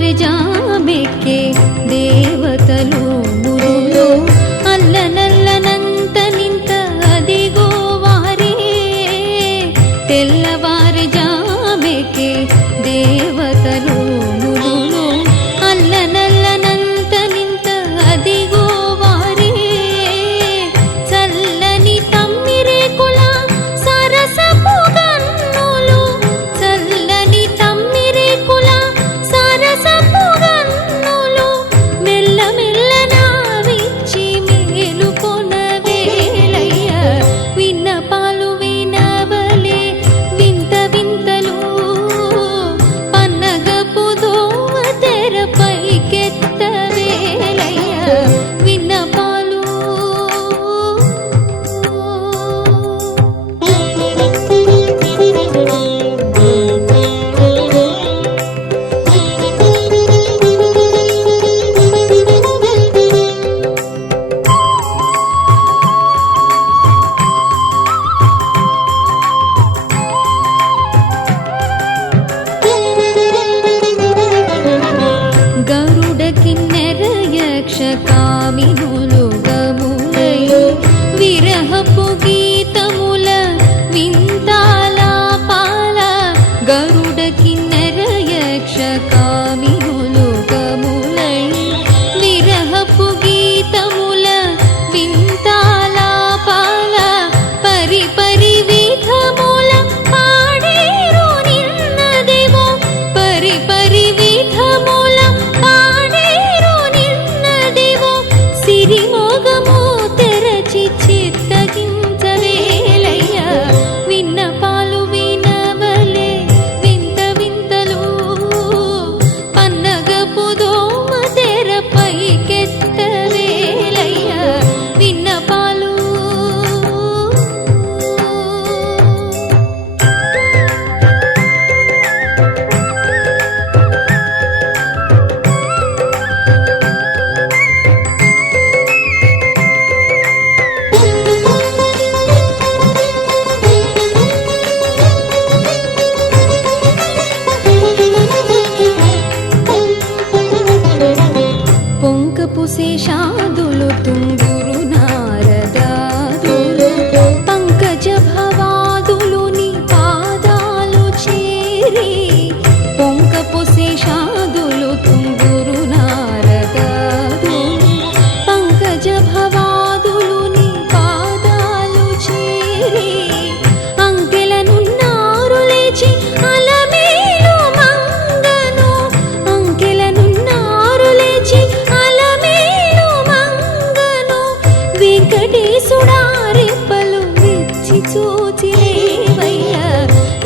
తెల్లవారి జామెక్కే దేవతలు మురులో అల్లనల్లనంత నింత అదిగో వారే తెల్లవారి జామెక్కే దేవతలు మురులో అల్లనల్లనంత నింత అదిగో వారే చల్లని తమ్మిరేకుల సరసపు గన్నులు చల్లని తమ్మిరేకుల సరసపు గన్నులు మెల్లమెల్లన విచ్చి మేలుకొన వేళయ్య విన్నపాలు వినవలే వింత వింతలు పన్నగపు దోవ తెరపైకెత్త వేళయ్య విన్నపాలు గరుడ కిన్నెర యక్ష కామినులు గములయు విరహపు గీతముల వింతాలాపాల గరుడ కిన్నెర యక్ష కామినులు గములయు విరహపు గీతముల వింతాలాపాల పరి పరి విధముల పాడేరు నిన్నదేవో పరి పరి విధముల పాడేరు నిన్నదేవో సిరిమోగము తెరచి చిత్తగించవేలయ్య విన్నపాలు వినవలే వింత వింతలు పన్నగపు దోమ తెరపైకెత్తవేలయ్య విన్నపాలు పొంకపు శేషాదులు తుంగురు నారదాదులు పంకజ భవాదులు నీ పాదాలు చేరి పొంకపు శేషాదులు తుంగురు నారదాదులు పంకజ భవాదులు నీ పాదాలు చేరి అంకెలనున్నారు లేచి అలమేలు మంగను అంకెలనున్నారు లేచి అలమేలు మంగను వెంకటేశుడా రెప్పలు విచ్చి చూచిలేవయ్య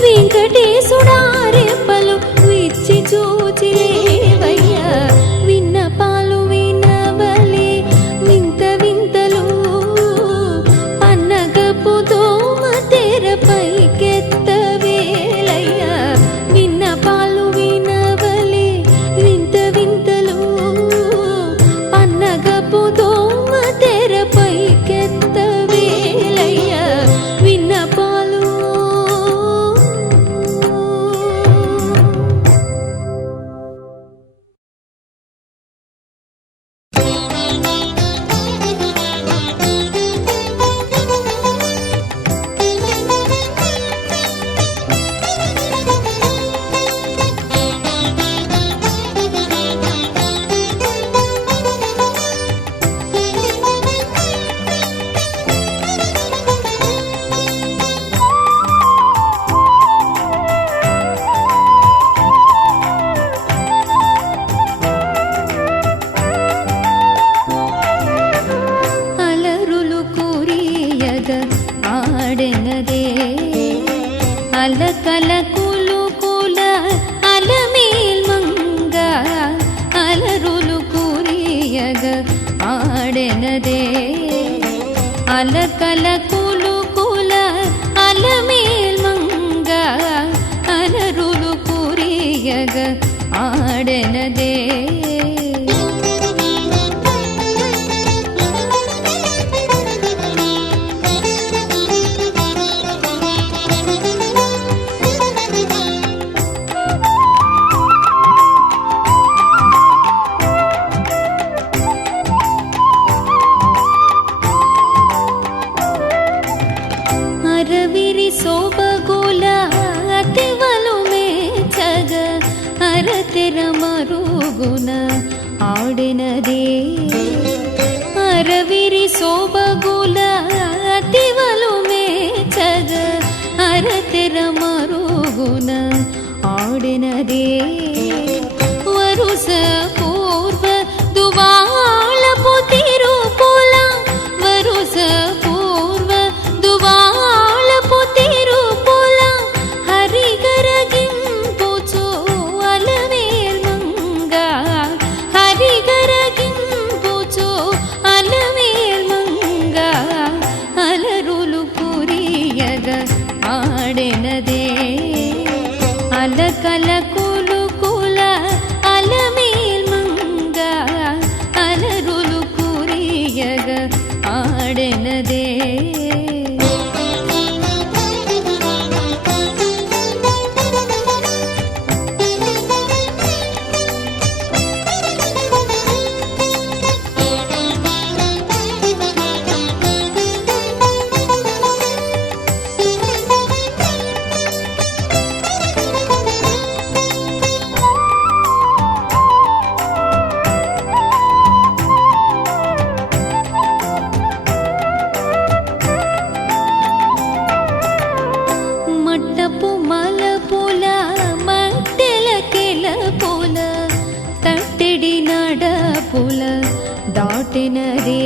వెంకటేశుడా రెప్పలు విచ్చి చూచిలేవయ్య విన్నపాలు వినవలే వింత వింతలు పన్నగపు దోమ తెరపైకెత్త వేళయ్య విన్నపాలు వినవలే వింత వింతలు పన్నగపు దోమ తెరపైకెత్త వేళయ్య విన్నపాలు అలరులు కురియగ ఆడెనదే అలకల కులుకుల అలమేల్ మంగ అలరులు కురియగ ఆడెనదే అలకల కులుకుల అలమేల్ మంగ అలరులు కురియగ ఆడెనదే మరుగున ఆడినదే అరవిరి సోబగుల తివలు మేచగ అరతెర మరుగున ఆడినదే వరుస పూర్వ దువాళపు తిరుపుల వరుస పూర్వ దువాళపు తిరుపుల హరిగరగింపుచు అలవేల్మంగ హరిగరగింపుచు అలవేల్మంగ అలరులు కురియగ ఆడెనదే అలకల కులుకుల అలమేల్మంగ అలరులు కురియగ ఆడెనదే మట్టపు మలపుల మట్టెల కెలపుల తట్టెడి నడపుల దాటినదే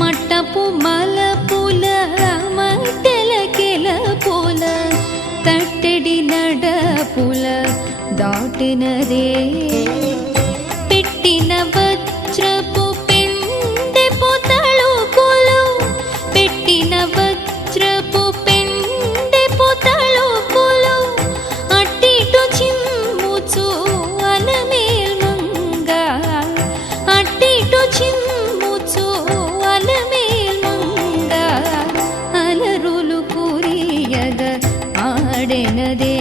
మట్టపు మలపుల మట్టెల కెలపుల తట్టెడి నడపుల దాటినదే పెట్టిన వజ్రపు పెండెపు తళుకులు పెట్టిన వజ్రపు పెండెపు తళుకులు అట్టిటు చిమ్ముచు అలమేల్మంగ అట్టిటు చిమ్ముచు అలమేల్మంగ అలరులు కురియగ ఆడెనదే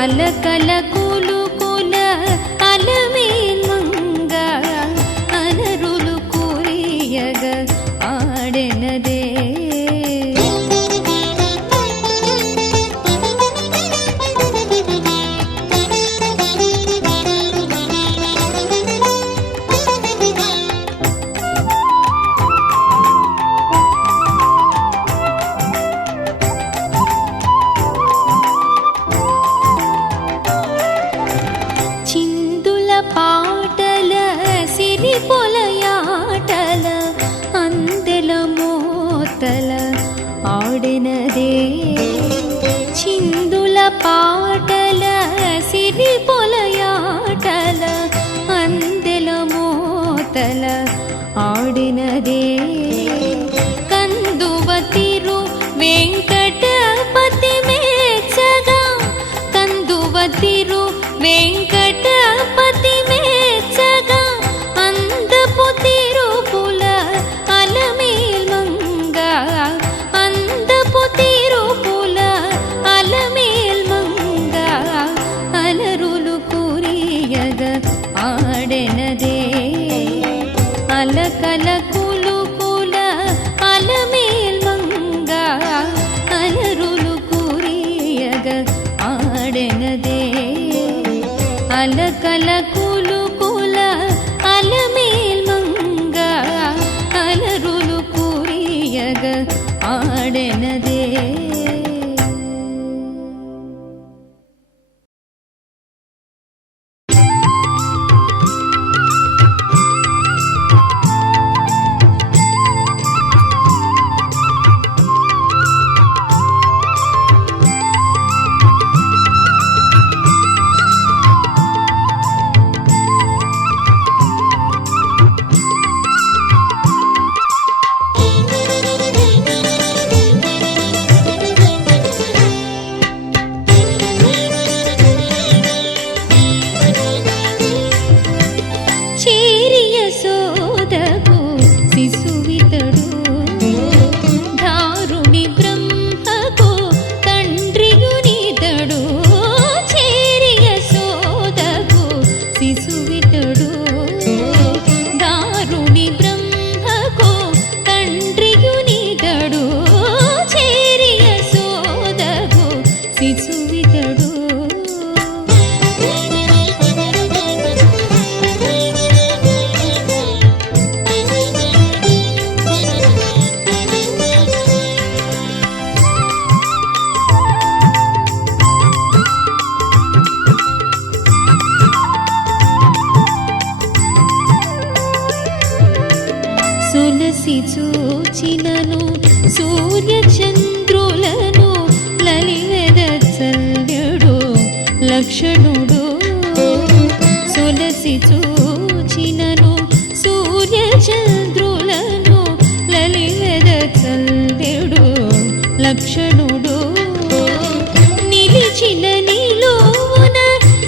అలకల కులుకుల అలమేల్మంగ అలరులు కురియగ ఆడెనదే చిందుల పాటల సిరి పొలయాటల అందెల మోతల ఆడినదే చిందుల పాటల సిరి పొలయాటల అందెల మోతల ఆడినదే కందువ తిరు వెంకటపతి మేచగా కందువ తిరు వెంకటపతి మేచగా అందపు తిరుపుల అలమేల్మంగ అందపు తిరుపుల అలమేల్మంగ అలరులు కురియగ ఆడెనదే అలకల కులుకుల అలమేల్మంగ అలరులు కురియగ ఆడెనదే అలకల కులుకుల అలమేల్మంగ అలరులు కురియగ ఆడెనదే సొలసి చూచినను సూర్యచంద్రులను లలివెదచల్యడు లక్షణుడు సొలసి చూచినను సూర్యచంద్రులను లలివెదచల్యడు లక్షణుడు నిలిచిన నిలువున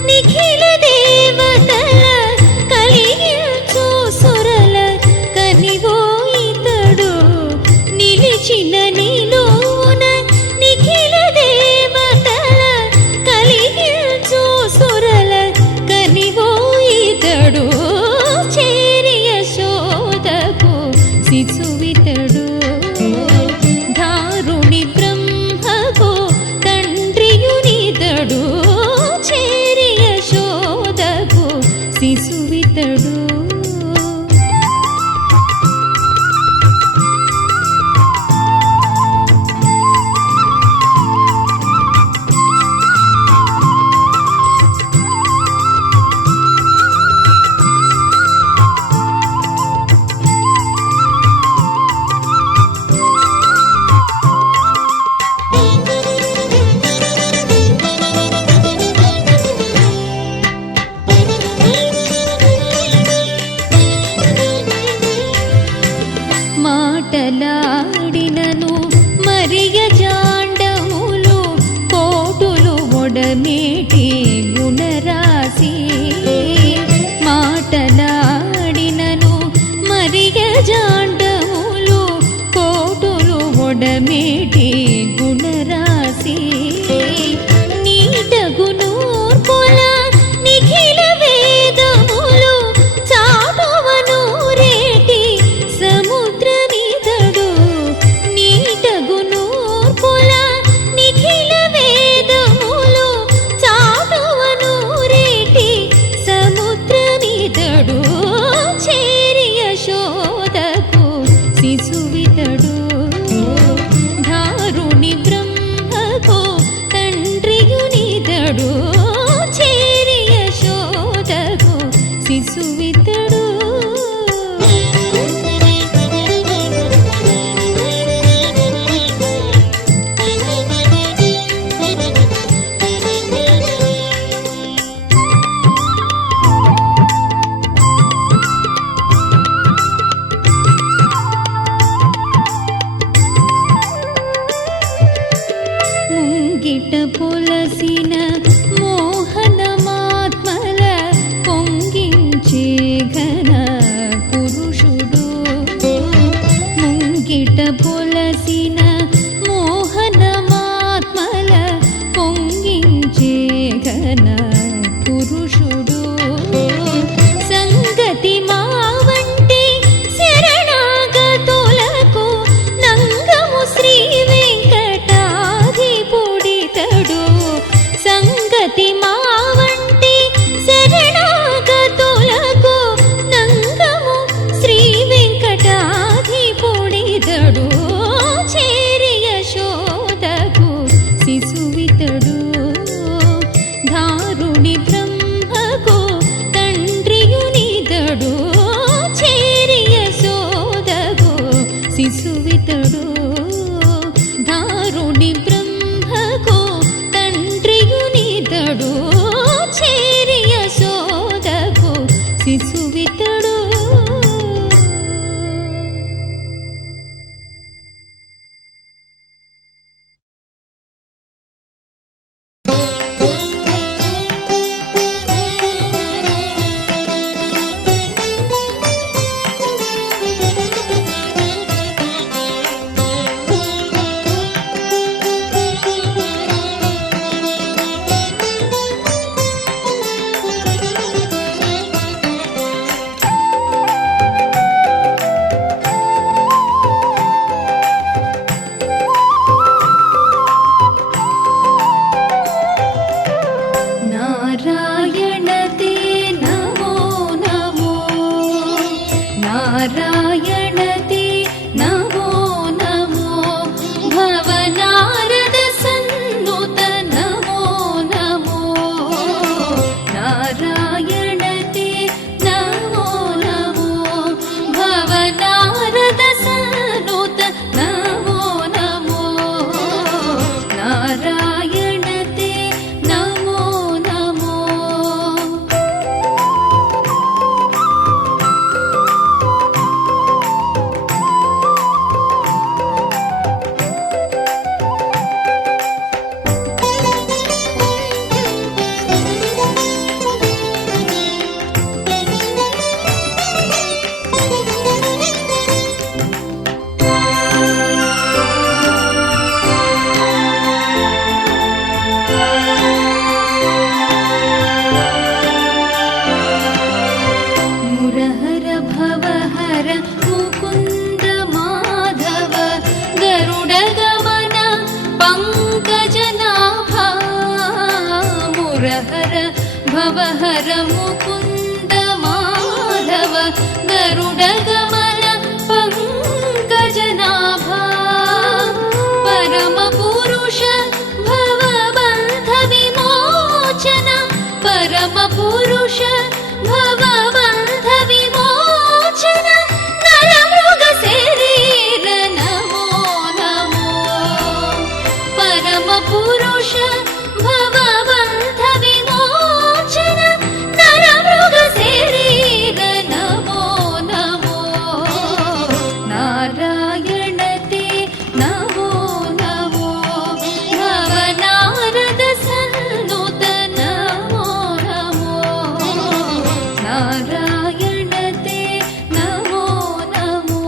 నిఖిల దేవతల కలిగించు సురల కనివో ఇతడు నిలిచిన నిలువున నిఖిల దేవతల కలిగించు సురల కనివో ఇతడు చేరి యశోదకు శిశువితడు ధారుణి బ్రహ్మకు తండ్రియునితడు చేరి యశోదకు శిశువితడు మాటలాడినను మరియ జాండములు కోటులు ఒడమేటి గుణరాశి మాటలాడినను మరియ జాండములు కోటులు ఒడమేటి గుణరాశి నీటగునూర్పుల నిఖిల వేదములు చాటువను రేటి సముద్రమితడు నీటగునూర్పుల నిఖిల వేదములు చాటువను రేటి సముద్రమితడు చేరి యశోదకు శిశువితడు ధారుణి బ్రహ్మకు తండ్రియునితడు చేరి యశోదకు శిశువితడు ముంగిట పొలసిన మోహనమాత్మల పొంగించే ఘన పురుషుడు ముంగిట పొలసిన మోహనమాత్మల పొంగించే ఘన పురుషుడు సంగతి మావంటి శరణాగతులకు నంగము శ్రీ వెంకటాధిపుడితడు సంగతి మావంటి శరణాగతులకు నంగము శ్రీ వెంకటాధిపుడితడు చేరి యశోదకు శిశువితడు ధారుణి బ్రహ్మకు తండ్రియునితడు చేరి యశోదకు శిశువితడు ధారుణి బ్రహ్మకు తండ్రియునితడు చేరి యశోదకు శిశువితడు नारद वरमुकुन्द माधव गरुडगमन पङ्कजनाभा परमपुरुष भवबन्धविमोचन परमपुरुष भवबन्धविमोचन नरमृगशरीर नमो नमो परमपुरुष भवबन्धविमोचन नरमृगशरीर नमो नमो नारायण ते नमो नमो भवनारद सन्नुत नमो नमो नारायण ते नमो नमो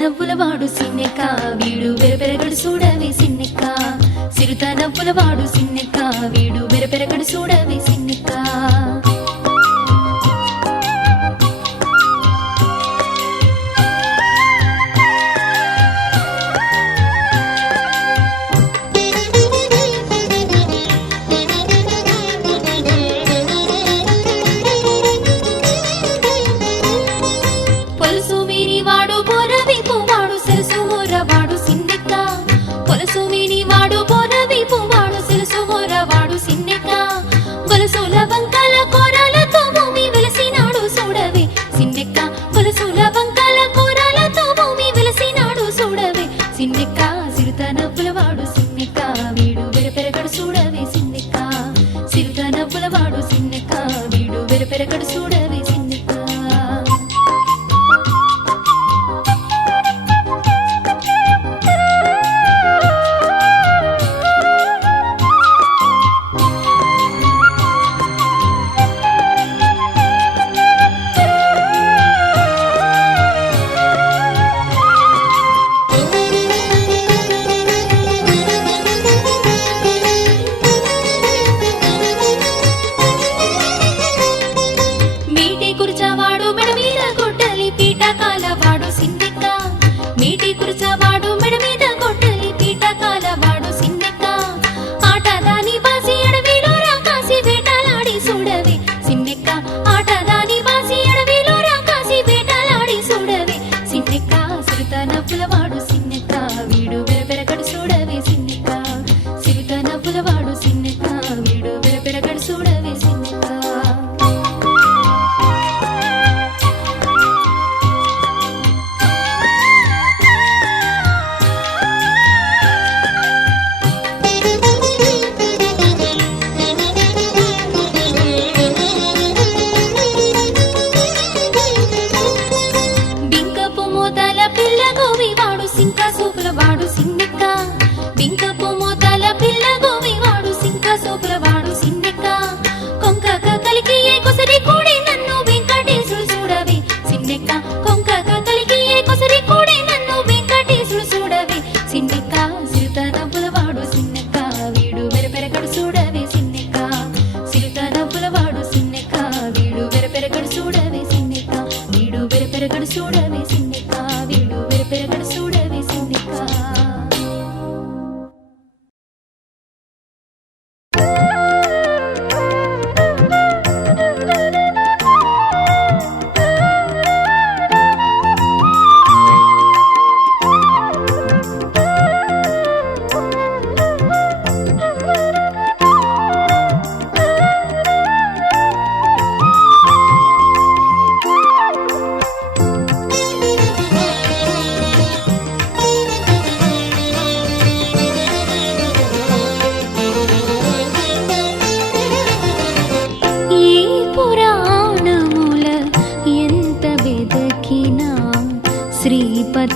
నవ్వులవాడు సిన్నెక్క వీడు వెరపెరగడు చూడవే సిన్నెక్క సిరుత నవ్వులవాడు సిన్నెక్క వీడు వెరపెరగడు చూడవే సిన్నెక్క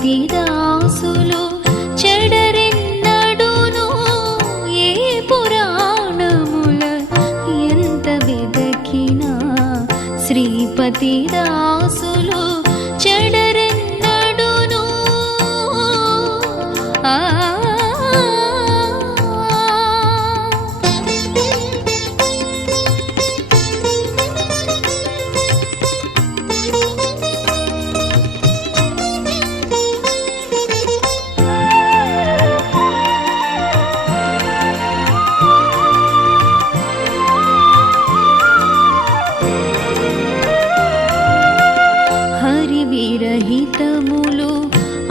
శ్రీపతిదాసులు చెడరెన్నడును ఏ పురాణముల ఎంత వెదకినా శ్రీపతిదాసులు చెడరెన్నడును ఆ విరహితములు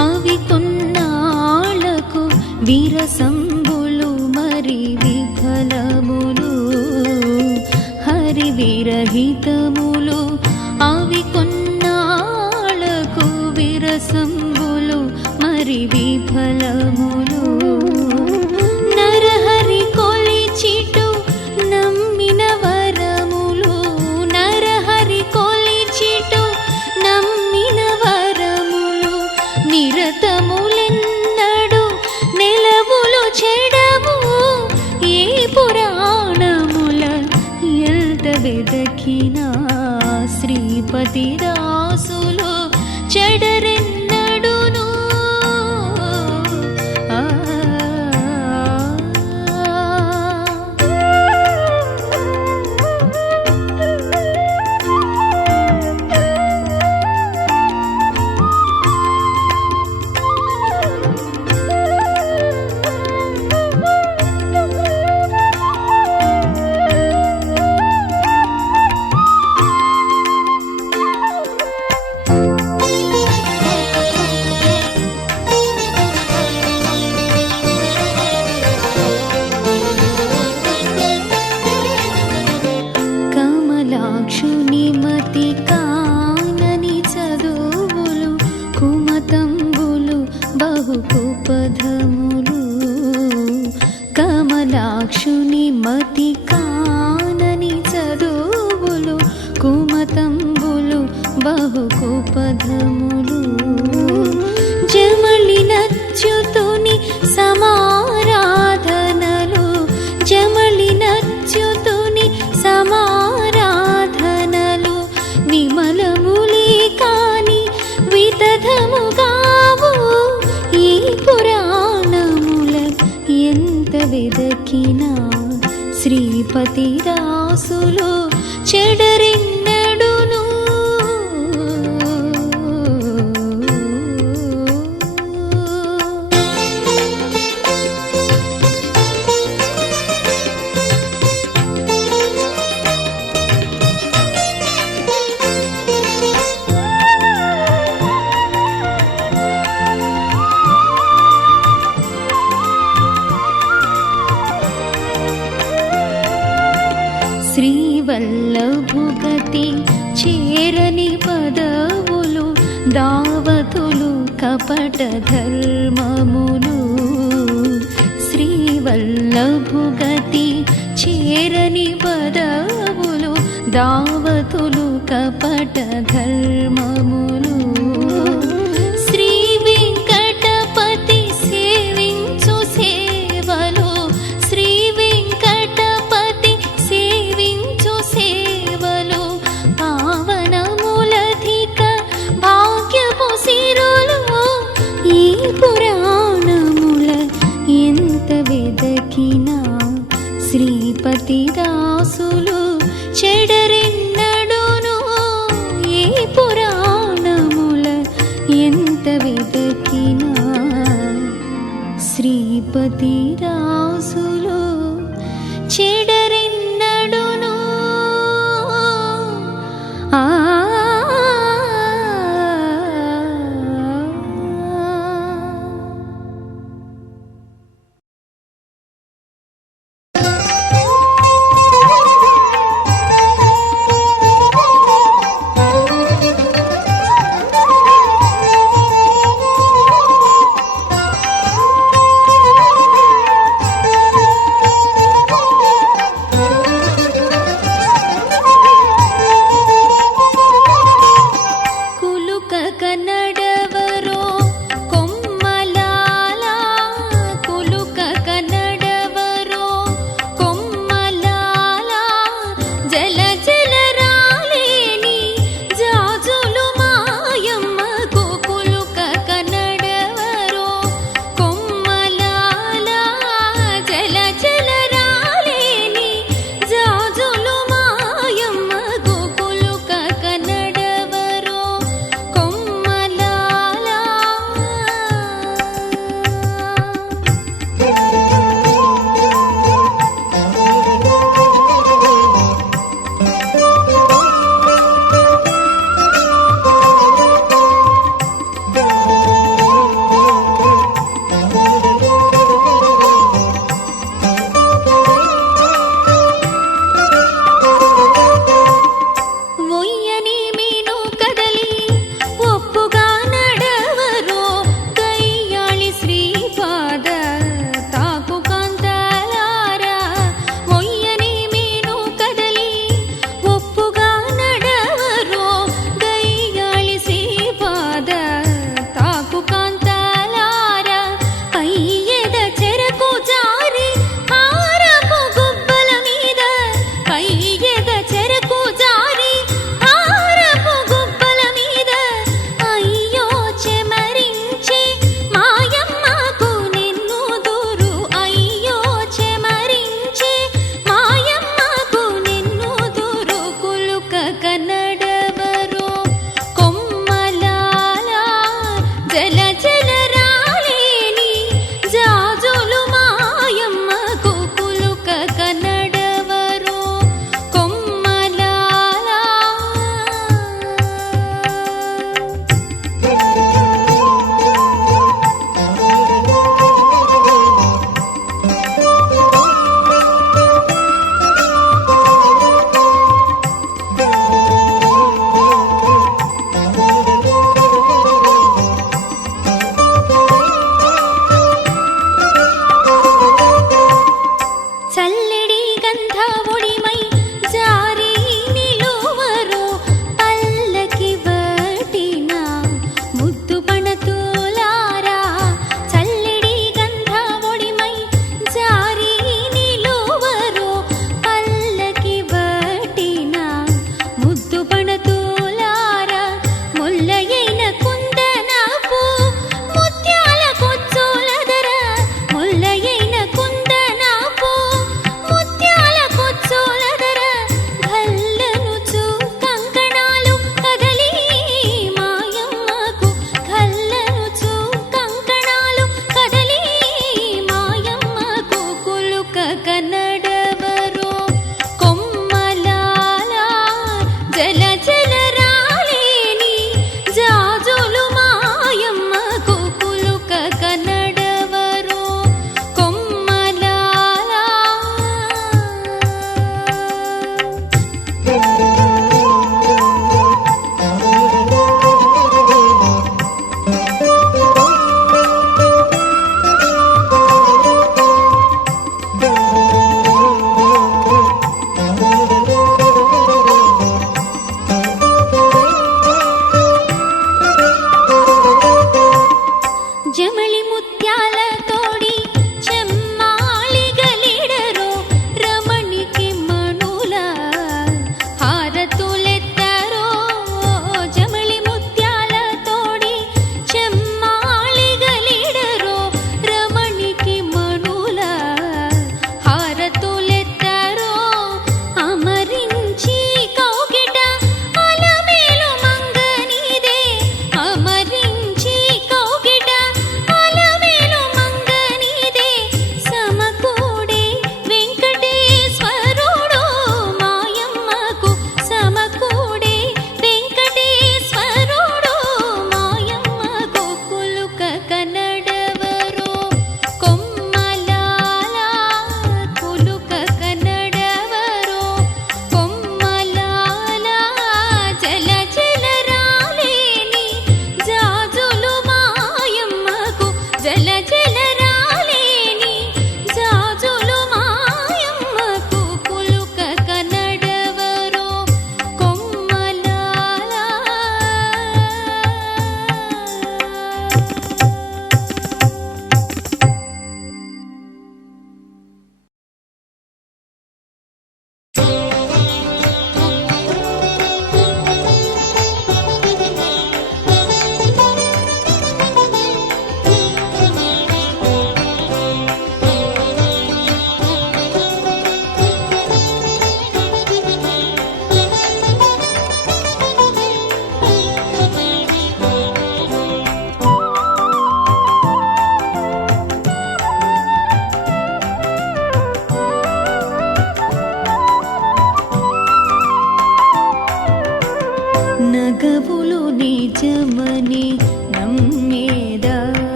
అవి కొన్నాళ్లకు విరసంబులు మరి విఫలములు హరి విరహితములు అవి కొన్నాళ్లకు విరసంబులు మరి విఫలములు నరహరి కొలిచిటు నమ్మిన వరములు నరహరి కొలిచిటు నమ్మిన వరములు నిరతములెన్నడు నెలవులు చెడవు ఏ పురాణముల ఎంత వెదకినా శ్రీపతిదాసులు చెడరెన్నడును బహుకుపథములు కమలాక్షుని మతి కానని చదువులు కుమతంబులు బహుకుపథములు జమళినచ్యుతుని సమారాధనలు జమళినచ్యుతుని సమారాధనలు విమలములే కాని వితధముగావు ఈ పురాణముల ఎంత వెదకినా శ్రీపతి దాసులు చెడరెన్నడును శ్రీవల్లభుగతి చేరని పదవులు దావతులు కపట ధర్మములు శ్రీవల్లభుగతి చేరని పదవులు దావతులు కపట ధర్మములు శ్రీ వెంకటపతి సేవించు సేవలు శ్రీ వెంకటపతి సేవించు సేవలు పావనములధిక భాగ్యపు సిరులు ఈ పురాణముల ఎంత వెదకినా శ్రీపతి దాసులు చెడరెన్నడును ఈ పురాణముల ఎంత వెదకినా శ్రీపతి దాసులు చెడరెన్నడును ఆ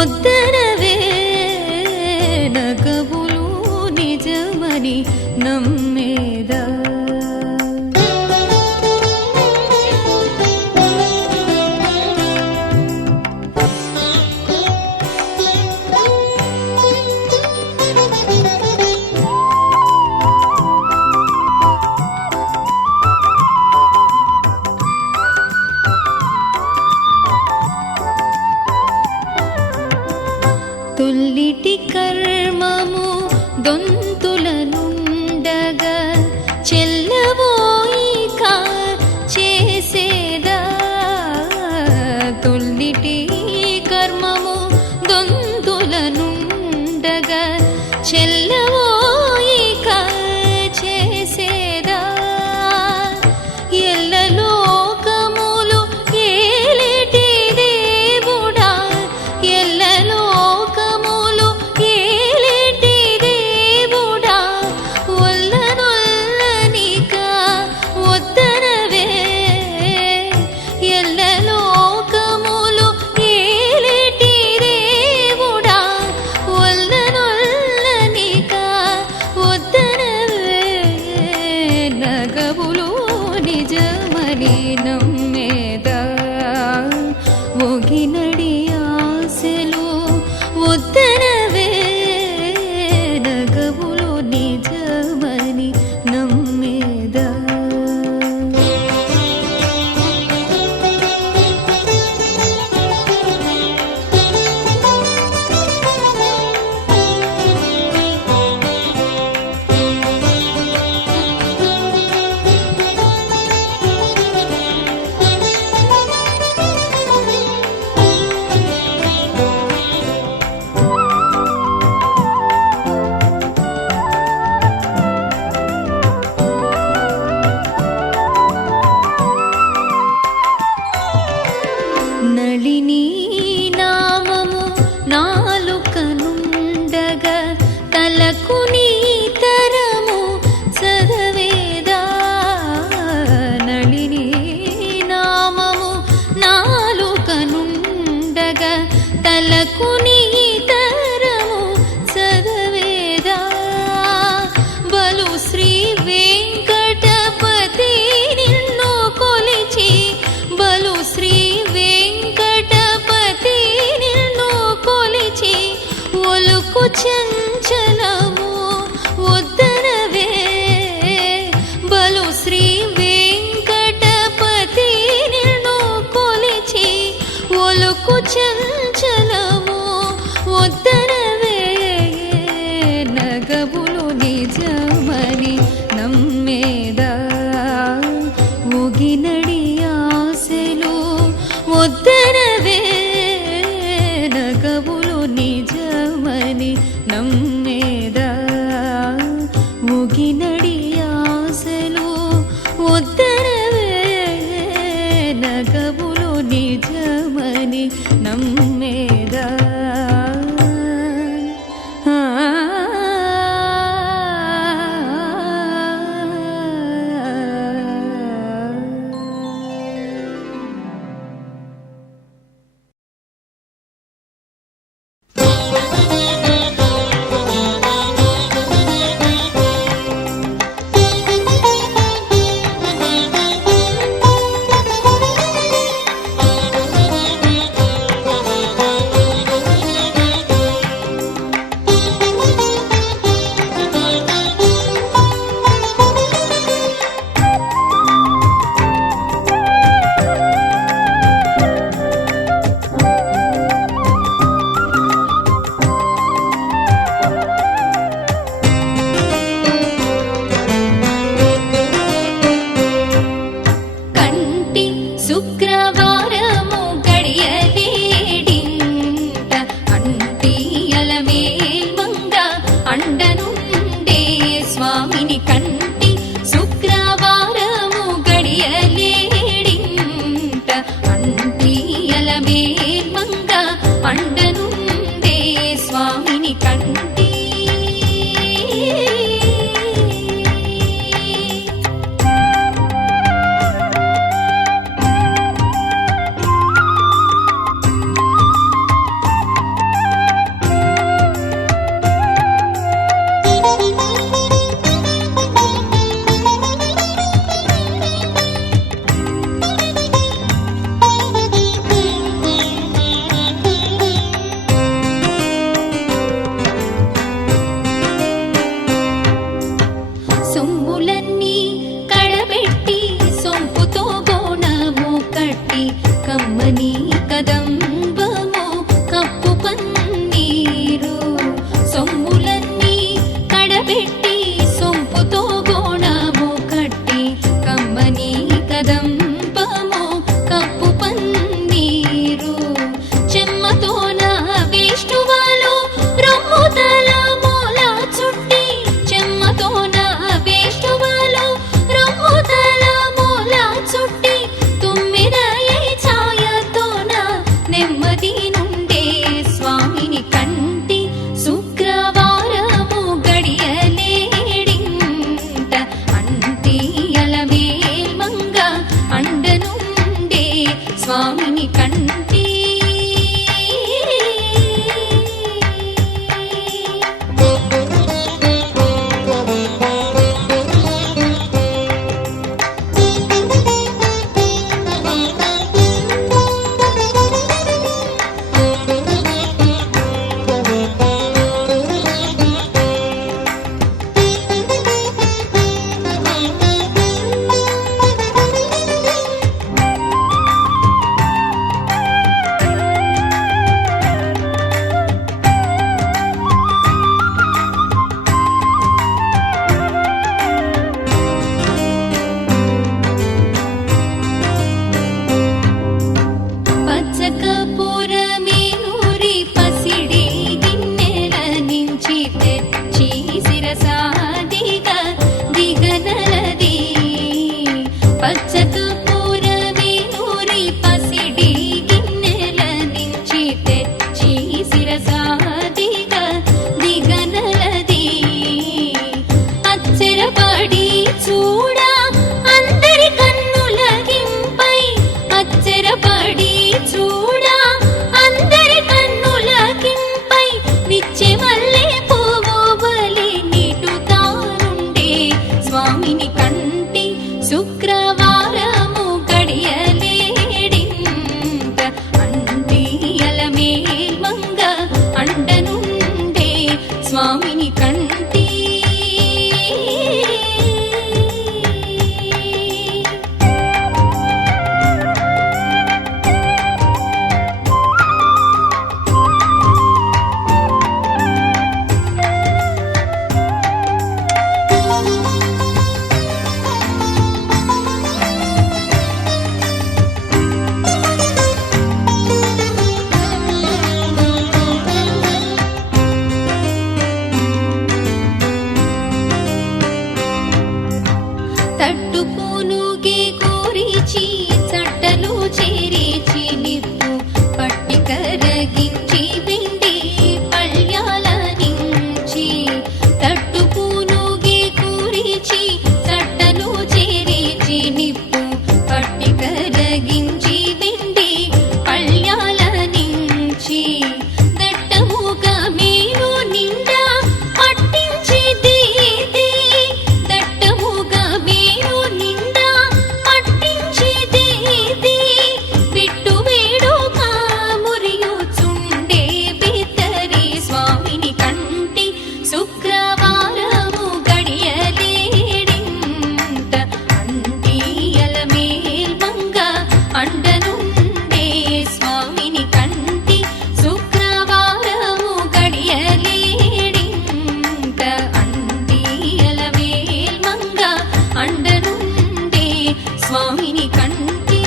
వద్దనవే నగవులు నిజమని నమ్మేదా తొల్లిటి కర్మము దొంతులనుండగా చెల్లవోయిక చేసేదా తొల్లిటి కర్మము దొంతులనుండగా చెల్లవోయిక చేసేదా ఎల్లలోకములు ఏలేటి దేవుడా ఎల్లలోకములు ఏలేటి దేవుడా ఒల్లనొల్లనిక వద్దనవే ఎల్లలోకములు ఏలేటి దేవుడా ఒల్లనొల్లనిక వద్దనవే నగవులు నిజమని నమ్మేదా ఒగినడి ఆశలు వద్దనవే నగవులు నిజమని నమ్మేదా నళిని నామము నాలుకనుండగా తలకు నీ తరము చదవేదా నళిని నామము నాలుకనుండగా తలకు నీ తరము చదవేదా బలు శ్రీ వెంకటపతి నిన్ను కొలిచి బలు శ్రీ వెంకటపతి నిన్ను కొలిచి ఒలుకు చంచలము వద్దనవే బలు శ్రీ వెంకటపతి నిన్ను కొలిచి ఒలుకు చంచలము కరగించి వెండి పళ్యాల నుంచి తట్టు పూనుగే కూరిచి చట్టను చేరిచి నిప్పు పట్టి కరగించి వెండి పళ్యాల నుంచి దట్టముగా మేను నిండా పట్టించి దీది దట్టముగా మేను నిండా పట్టించి దీది బిట్టు వేడుక మురియుచుండే బిత్తరి స్వామిని కంటి శుక్రవారము గడియలేడింత అంటియల మేల్మంగ అండనుండే స్వామిని కంటి శుక్రవారము గడియలేడింత అంటియల మేల్మంగ అండనుండే స్వామిని కంటి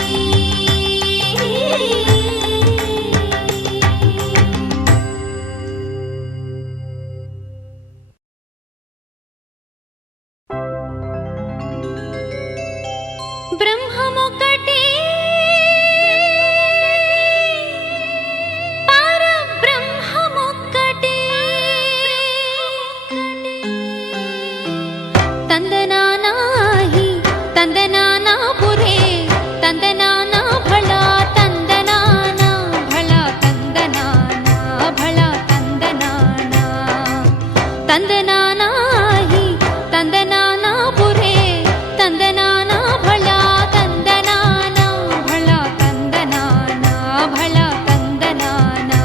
బ్రహ్మమొకటే పరబ్రహ్మమొక్కటే తందనానాహి తందనానా పురే తందనానా భళా తందనానా భళా తందనానా భళా తందనానా తందనానాహి తందనానా పురే తందనానా భళా తందనానా భళా తందనానా భళా తందనానా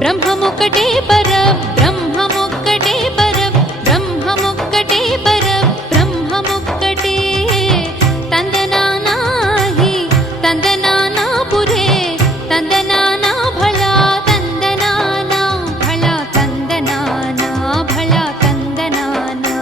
బ్రహ్మమొక్కటే పర బ్రహ్మమొక్కటే పర బ్రహ్మమొక్కటే పర బ్రహ్మమొక్కటే తందనానాహి తందనానా పురే తందనానా భళా తందనానా భళా తందనానా భళా తందనానా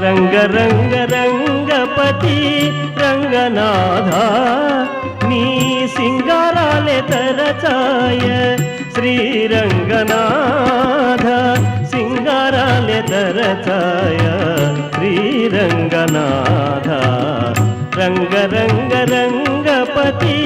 రంగ రంగ రంగపతి రంగనాథ నీ సింగారాలే తరచాయ శ్రీరంగనాథ సింగారాలే తరచాయ శ్రీరంగనాథ రంగ రంగ రంగపతి